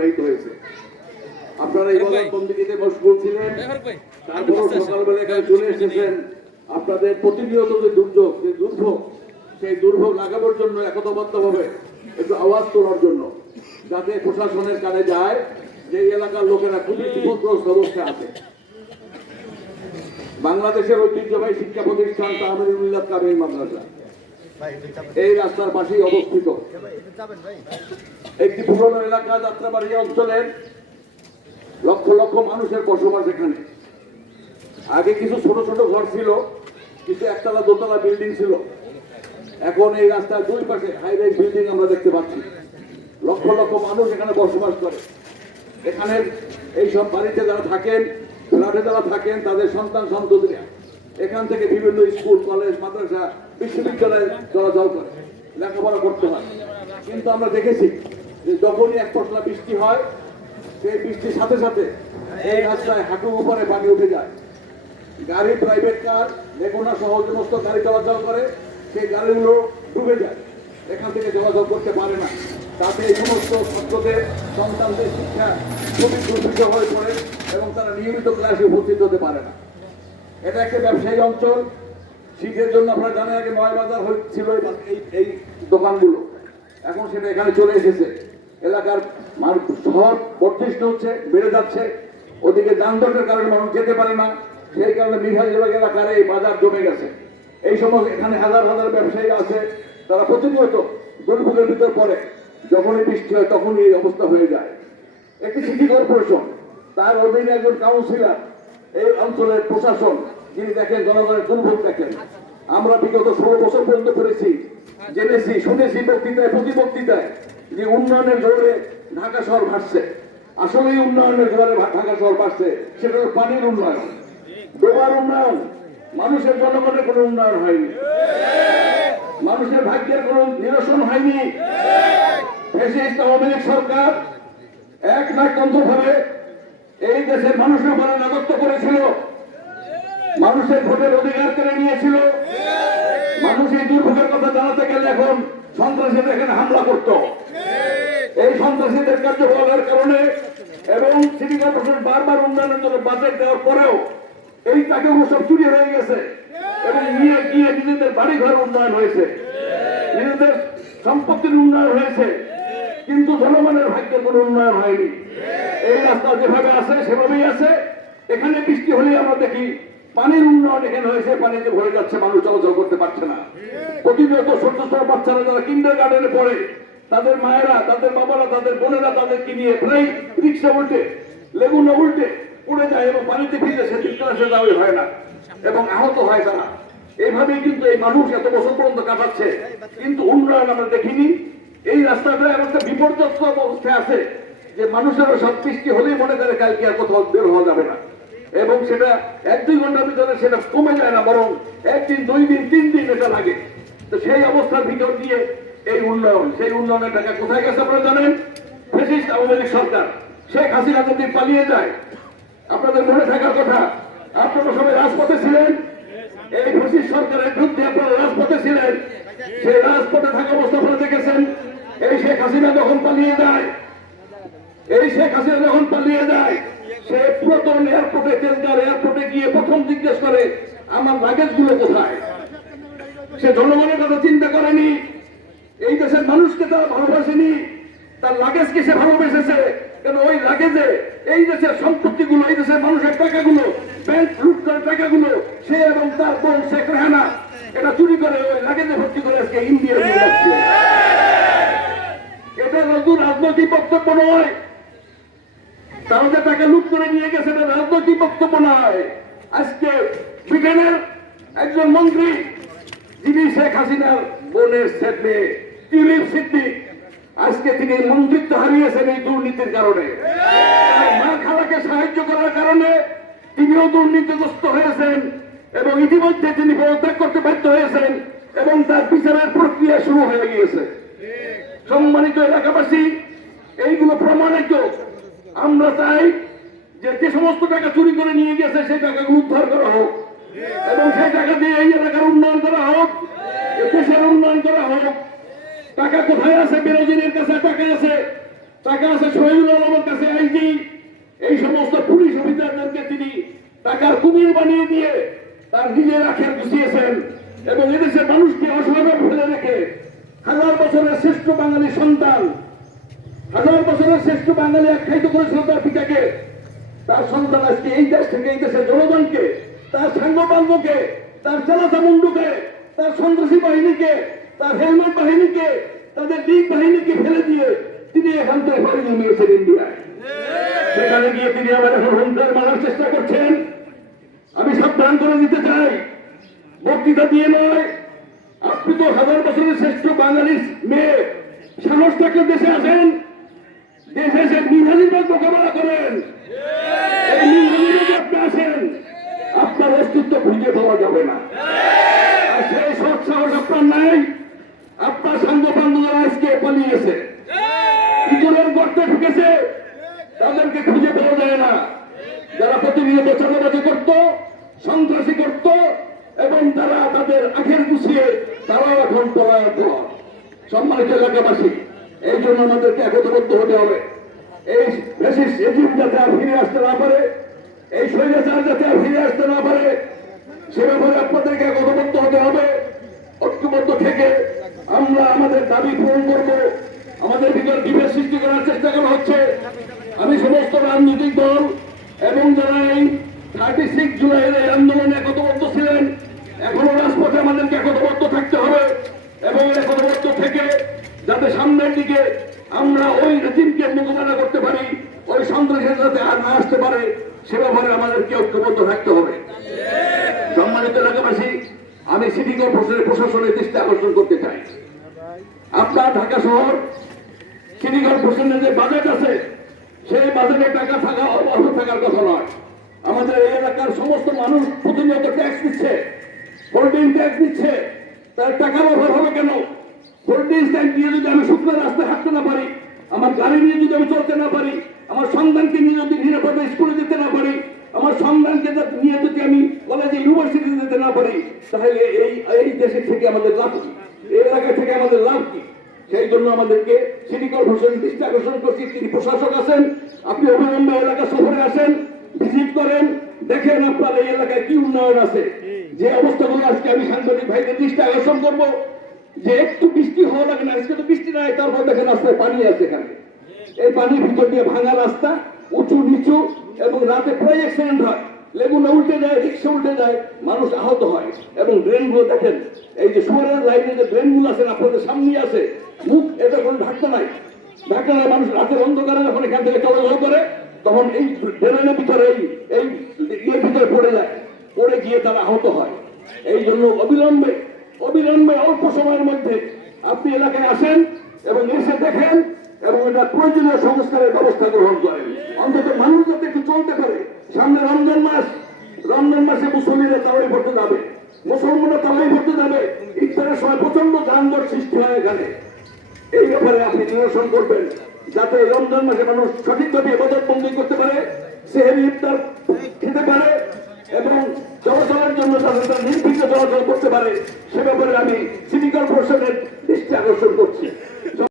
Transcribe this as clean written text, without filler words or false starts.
অতিবাহিত হয়েছে। আপনারা এই বন্দীতে মশগুল ছিলেন, তারপর সকালবেলা এখানে চলে এসেছেন। আপনাদের প্রতিনিয়ত যে দুর্যোগ, যে দুর্ভোগ, সেই দুর্ভোগ লাগানোর জন্য একতাবদ্ধভাবে একটু আওয়াজ তোলার জন্য, যাতে প্রশাসনের কানে যায় যে এলাকার লোকেরা খুবই বিপদগ্রস্ত অবস্থায় আছে। বাংলাদেশের ঐতিহ্যবাহী শিক্ষা প্রতিষ্ঠান তাহমিরুল মিল্লাত কামিল মাদ্রাসা এই রাস্তার পাশেই অবস্থিত। একটি পুরনো এলাকা যাত্রাবাড়ি অঞ্চলের লক্ষ লক্ষ মানুষের বসবাস এখানে। আগে কিছু ছোট ছোট ঘর ছিল, কিছু একতলা দোতলা বিল্ডিং ছিল। এখন এই রাস্তার দুই পাশে হাই রাইজ বিল্ডিং আমরা দেখতে পাচ্ছি। লক্ষ লক্ষ মানুষ এখানে বসবাস করে। এখানে এইসব বাড়িতে যারা থাকেন, ফ্ল্যাটে যারা থাকেন, তাদের সন্তান সন্ততিরা এখান থেকে বিভিন্ন স্কুল, কলেজ, মাদ্রাসা, বিশ্ববিদ্যালয়ে চলাচল করে, লেখাপড়া করতে হয়। কিন্তু আমরা দেখেছি যে যখনই এক পশলা বৃষ্টি হয়, সেই বৃষ্টির সাথে সাথে এই রাস্তায় হাঁটুর উপরে পানি উঠে যায়। গাড়ি, প্রাইভেট কার, লেগুনা সহ সমস্ত গাড়ি চলাচল করে, সেই গাড়িগুলো ডুবে যায়, এখান থেকে চলাচল করতে পারে না। তাতে এই সমস্ত ছাত্রদের, সন্তানদের শিক্ষা খুবই দুর্বিষহ হয়ে পড়ে এবং তারা নিয়মিত ক্লাসে উপস্থিত হতে পারে না। এটা একটা ব্যবসায়ী অঞ্চল। শীতের জন্য আপনারা জানেন আগে ময়বাজার ছিল এই দোকানগুলো, এখন সেটা এখানে চলে এসেছে। এলাকার শহর বর্ধিষ্ণু হচ্ছে, বেড়ে যাচ্ছে, ওদিকে যানজটের কারণে মানুষ যেতে পারে না, সেই কারণে মিঠাইবাগ এলাকার এই বাজার জমে গেছে। এই সময় এখানে হাজার হাজার ব্যবসায়ী আছে, তারা প্রতিনিয়ত দুর্ভোগের ভিতর পড়ে। যখনই বৃষ্টি হয় তখনই এই অবস্থা হয়ে যায়। একটি সিটি কর্পোরেশন, তার অধীনে একজন কাউন্সিলর, এই অঞ্চলের প্রশাসন, যিনি দেখেন জনগণের দুর্ভোগ দেখেন। আমরা বিগত 16 বছর পর্যন্ত করেছি, জেনেছি, শুনেছি বক্তৃতায়, প্রতি বক্তৃতায় যে উন্নয়নের জোরে ঢাকা শহর ভাসছে। আসলেই উন্নয়নের জোরে ঢাকা শহর ভাসছে, সেটা হল পানির উন্নয়ন, ডোবার উন্নয়ন। মানুষের জনগণের কোনো উন্নয়ন হয়নি, মানুষের ভাগ্যের কোনো নিরসন হয়নি। ফ্যাসিস্ট আওয়ামী লীগ সরকার এক নাকতন্ত্রভাবে এই দেশের মানুষের উপরে রাজত্ব করেছিল, মানুষের ভোটের অধিকার কেড়ে নিয়েছিল। মানুষ এই দুর্ভোগের কথা জানাতে গেলে এখন সন্ত্রাসীরা এখানে হামলা করত। এই সন্ত্রাসীদের কার্যকলাপের কারণে এবং সিটি কর্পোরেশন বারবার উন্নয়নের জন্য বাজেট দেওয়ার পরেও এই টাকাগুলো সব চুরি হয়ে গেছে এবং নিয়ে গিয়ে নিজেদের বাড়িঘর উন্নয়ন হয়েছে, নিজেদের সম্পত্তির উন্নয়ন হয়েছে, কিন্তু জনগণের ভাগ্যের কোনো উন্নয়ন হয়নি। এই রাস্তা যেভাবে আছে সেভাবেই আছে। এখানে বৃষ্টি হলে আমরা দেখি পানির উন্নয়ন এখানে হয়েছে, পানিতে ভরে যাচ্ছে, মানুষ চলাচল করতে পারছে না। প্রতিনিয়ত ছোট ছোট বাচ্চারা যারা কিন্ডার গার্ডেনে পড়ে, তাদের মায়েরা, তাদের বাবারা, তাদের বোনেরা তাদেরকে নিয়ে প্রায় রিক্সা উল্টে, লেগুনা উল্টে উড়ে যায় এবং পানিতে ভিজে সে ক্লাসে যাওয়াই হয় না এবং আহত হয় তারা। এইভাবেই কিন্তু এই মানুষ এত বছর পর্যন্ত কাটাচ্ছে, কিন্তু উন্নয়ন আমরা দেখিনি। এই রাস্তাটা এমন একটা বিপর্যস্ত অবস্থায় আছে যে মানুষেরও সব বৃষ্টি হলেই মনে করে কালকে আর কোথাও বের হওয়া যাবে না, এবং সেটা 1-2 ঘন্টার ভিতরে সেটা কমে যায় না, বরং 1 দিন, 2 দিন, 3 দিন এটা লাগে। তো সেই অবস্থার ভিতর দিয়ে এই উন্নয়ন, সেই উন্নয়নের টাকা কোথায় গেছে আপনারা জানেন? ফ্যাসিস্ট আওয়ামী লীগ সরকার শেখ হাসিনা যদি পালিয়ে যায়, আপনাদের মনে থাকার কথা, আপনারা সবাই রাজপথে ছিলেন, এই ফ্যাসিস্ট সরকারের বিরুদ্ধে আপনারা রাজপথে ছিলেন। সেই রাজপথে থাকা অবস্থা আপনারা দেখেছেন। এই শেখ হাসিনা যখন পালিয়ে যায়, সে পুরাতন এয়ারপোর্টে, তেজগাঁও এয়ারপোর্টে গিয়ে প্রথম জিজ্ঞেস করে আমার লাগেজ গুলো কোথায়। সে জনগণের কথা চিন্তা করেনি, এই দেশের মানুষকে তারা ভালোবাসেনি, তার লাগেজকে সে ভালোবেসেছে। কেন ওই লাগেজে এই দেশের সম্পত্তি গুলো, এই দেশের মানুষের টাকাগুলো, ব্যাংক লুট করে টাকাগুলো সে এবং তার বোন শেখ রেহানা এটা চুরি করে ওই লাগেজে ভর্তি করে আজকে ইন্ডিয়া নিয়ে যাচ্ছে। এটা রাজনৈতিক বক্তব্য নয়। তারা যে টাকা লুট করে নিয়ে গেছে এটা রাজনৈতিক বক্তব্য নয়। আজকে ব্রিটেনের একজন মন্ত্রী, যিনি শেখ হাসিনার বোনের ছেলে টিউলিপ সিদ্দিক, আজকে তিনি মন্ত্রিত্ব হারিয়েছেন এই দুর্নীতির কারণে। তার মা খালাকে সাহায্য করার কারণে তিনিও দুর্নীতিগ্রস্ত হয়েছেন এবং ইতিমধ্যে তিনি পদত্যাগ করতে ব্যর্থ হয়েছেন এবং তার বিচারের প্রক্রিয়া শুরু হয়ে গিয়েছে। সম্মানিত এলাকাবাসী, এইগুলো প্রমাণিত। আমরা চাই যে সমস্ত টাকা চুরি করে নিয়ে গেছে সেই টাকাগুলো উদ্ধার করা হোক এবং সেই টাকা দিয়ে এই এলাকার উন্নয়ন করা হোক, দেশের উন্নয়ন করা হোক। টাকা কোথায় আছে? বিরোধীদের কাছে টাকা আছে, টাকা আছে শহীদুল আলমের কাছে আইজি, এই সমস্ত পুলিশ অফিসারদেরকে তিনি টাকার কুমির বানিয়ে দিয়ে তার নিজের আখের গুছিয়েছেন এবং এদেশের মানুষকে অসহায় ফেলে রেখে হাজার বছরের শ্রেষ্ঠ বাঙালি সন্তান, হাজার বছরের শ্রেষ্ঠ বাঙালি আখ্যায়িত করেছিল তার পিতাকে, তার সন্তান আজকে এই দেশ থেকে এই দেশের জনগণকে, তার সাঙ্গপাঙ্গকে, তার চালাতা মুন্ডুকে, তার সন্ত্রাসী বাহিনীকে, তার হেলমেট বাহিনীকে, তাদের লীগ বাহিনীকে ফেলে দিয়ে তিনি এখান থেকে বাড়ি জমিয়েছেন ইন্ডিয়ায়। সেখানে গিয়ে তিনি আবার এখন হুঙ্কার মারার চেষ্টা করছেন। আমি সাবধান করে দিতে চাই, বক্তৃতা দিয়ে নয়, আপনি তো হাজার বছরের শ্রেষ্ঠ বাঙালির মেয়ে, সাহস থাকলে দেশে আসেন, দেশে এসে নির্বাচন মোকাবেলা করেন। এই নির্বাচনে আপনি আসেন, আপনার অস্তিত্ব খুঁজে পাওয়া যাবে না। আর সেই সৎ সাহস আপনার নাই। আপনার সাঙ্গপাঙ্গরা আজকে পালিয়েছে, ইঁদুরের গর্তে ঢুকেছে, তাদেরকে খুঁজে পাওয়া যায় না। যারা প্রতিনিয়ত চাঁদাবাজি করত, সন্ত্রাসী করত এবং তারা তাদের আখের গুছিয়ে তারাও এখন পলায়ন পর। সম্মানিত এলাকাবাসী, এই জন্য আমাদেরকে একতাবদ্ধ হতে হবে। এই ফ্যাসিস্ট রেজিম যাতে আর ফিরে আসতে না পারে, এই স্বৈরাচার যাতে আর ফিরে আসতে না পারে, সে ব্যাপারে আপনাদেরকে একতাবদ্ধ হতে হবে। ঐক্যবদ্ধ থেকে আমরা আমাদের দাবি পূরণ করব। আমাদের ভিতর বিভেদ সৃষ্টি করার চেষ্টা করা হচ্ছে। আমি সমস্ত রাজনৈতিক দল এবং যারা এই 36 জুলাইয়ের এই আন্দোলনে একতাবদ্ধ ছিলেন, এখনো রাজপথে আমাদেরকে একতাবদ্ধ থাকতে হবে এবং একতাবদ্ধ থেকে যাতে সামনের দিকে আমরা ওই রেজিমকে মোকাবেলা করতে পারি, ওই সন্ত্রাসের যাতে আর না আসতে পারে, সে ব্যাপারে আমাদেরকে ঐক্যবদ্ধ থাকতে হবে। সম্মানিত এলাকাবাসী, আমি সিটি কর্পোরেশনের প্রশাসনের দৃষ্টি আকর্ষণ করতে চাই। আপনার ঢাকা শহর সিটি কর্পোরেশনের যে বাজেট আছে, সেই বাজেটে টাকা থাকা অল্প থাকার কথা নয়। আমাদের এই এলাকার সমস্ত মানুষ প্রতিনিয়ত ট্যাক্স দিচ্ছে, হোল্ডিং ট্যাক্স দিচ্ছে, তার টাকার অভাব হবে কেন? হোল্ডিং ট্যাক্স দিয়ে যদি আমি শুকনো রাস্তায় হাঁটতে না পারি, আমার গাড়ি নিয়ে যদি আমি চলতে না পারি, আমার সন্তানকে নিয়ে যদি নিরাপদে স্কুলে যেতে না পারি, আমার সন্তানকে নিয়ে যদি আমি কলেজে ইউনিভার্সিটি যেতে না পারি, তাহলে এই দেশের থেকে আমাদের লাভ কি? এই এলাকা থেকে আমাদের লাভ কি? সেই জন্য আমাদেরকে সিটি কর্পোরেশন দৃষ্টি আকর্ষণ করছি। তিনি প্রশাসক আছেন, আপনি অবিলম্বে এলাকা সফরে আসেন, ভিজিট করেন, দেখেন আপনার এই এলাকায় কি উন্নয়ন আছে। যে অবস্থাগুলো আজকে আমি সাংবাদিক ভাইদের দৃষ্টি আকর্ষণ করবো, যে একটু বৃষ্টি হওয়া লাগে না, আজকে তো বৃষ্টি নাই, তারপর দেখেন রাস্তায় পানি আছে। এখানে এই পানির ভিতর দিয়ে ভাঙা রাস্তা, উঁচু নিচু, এবং রাতে প্রায় অ্যাক্সিডেন্ট হয়, লেগুনা উল্টে যায়, রিক্সা উল্টে যায়, মানুষ আহত হয়। এবং ড্রেনগুলো দেখেন, এই যে শহরের লাইনে যে ড্রেনগুলো আছেন আপনাদের সামনেই আছে, মুখ এটা কোনো ঢাকতে নাই, ঢাকতে নাই। মানুষ রাতের অন্ধকারে যখন এখান থেকে চলাচল করে, তখন এই ড্রেনের ভিতরে এই ইয়ের ভিতরে পড়ে যায়, পড়ে গিয়ে তারা আহত হয়। এই জন্য অবিলম্বে অল্প সময়ের মধ্যে আপনি এলাকায় আসেন এবং এসে দেখেন এবং এটা প্রয়োজনীয় সংস্কারের ব্যবস্থা গ্রহণ করেন। অন্তত মানুষ যাতে একটু চলতে পারে। সামনে রমজান মাসে মুসলিমরা তারাই পড়তে যাবে, মুসলমানরা তারাই পড়তে যাবে। ইফতারের সময় প্রচন্ড যানজট সৃষ্টি হয় এখানে। এই ব্যাপারে আপনি নিরসন করবেন, যাতে রমজান মাসে মানুষ সঠিকভাবে ইবাদত বন্দী করতে পারে, সেহরি ইফতার খেতে পারে এবং চলাচলের জন্য তাদের নির্বিঘ্নে চলাচল করতে পারে। সে